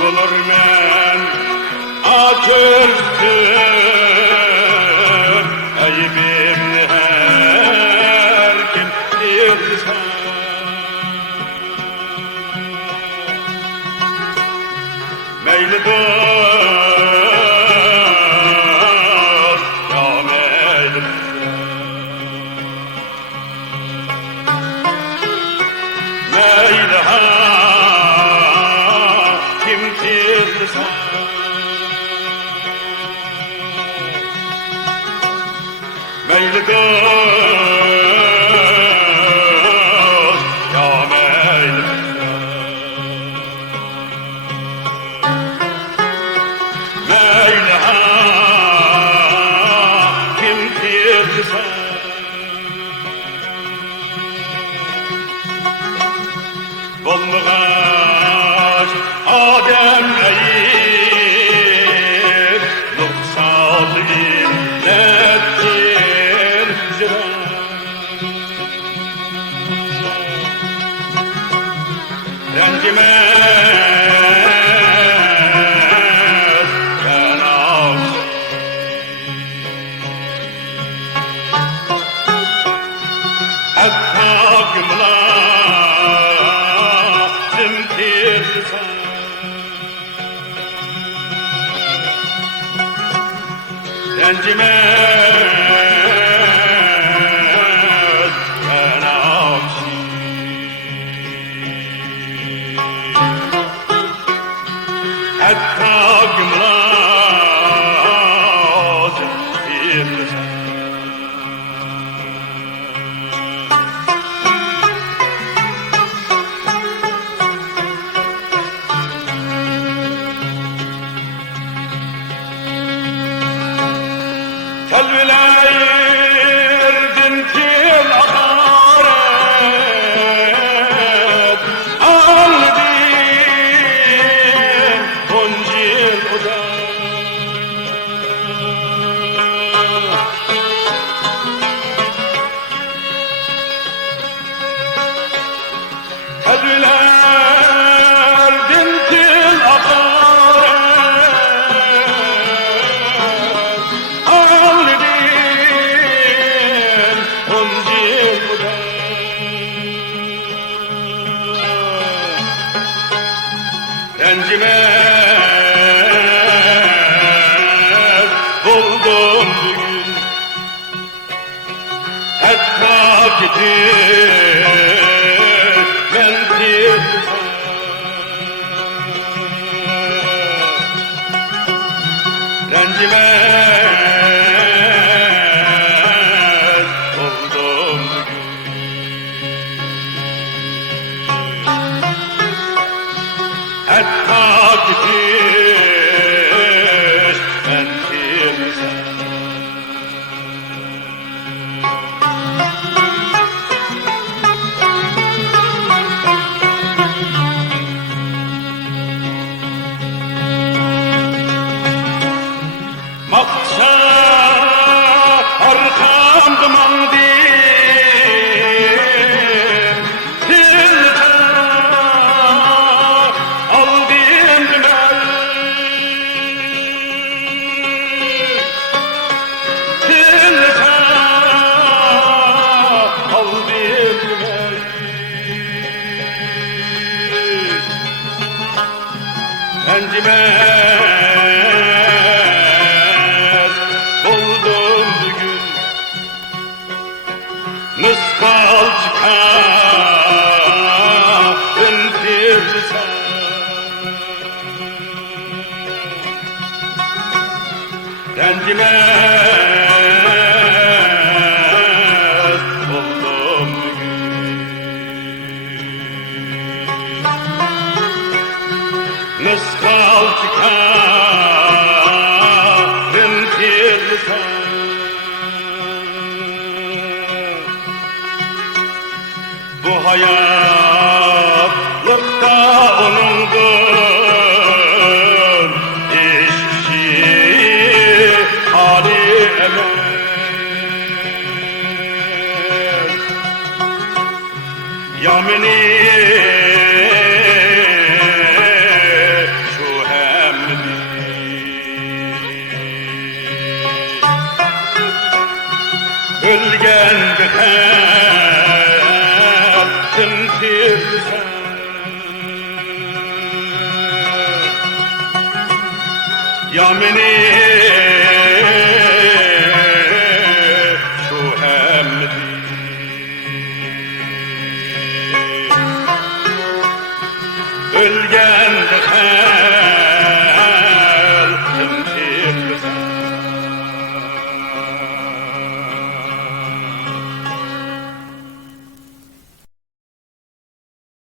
Bulur men akılsın ayıbımı her kim bilsen. Meyli dost ya meyli meyli ha kim bilsen. Meyli dost ya meyli meyli ha kim bilsen. Bulmuş Adem eyip nuksalı illettir rencimez ben ağzım. Hatta gümlazım tirsen rencimez ben ağzım. Hatta gümlazım tirsen Telvilerdim til akaret aldım oncil oda. Telvilerdim til akaret rencimez buldum bugün. Hatta gidip ben tirsen rencimez buldum bugün. Hatta gidiş ben tirsen maksat arkam dumandı. Rencimez buldum bugün. Mıskal çıkarın tirsen rencimez buldum bugün. Mıskal çıkarın tirsen bu hayatlıkta onundur işi hali emel. Ya meni şu hemdi ölgen bir hattin tirsen ya meni şu hemdi ölgen bir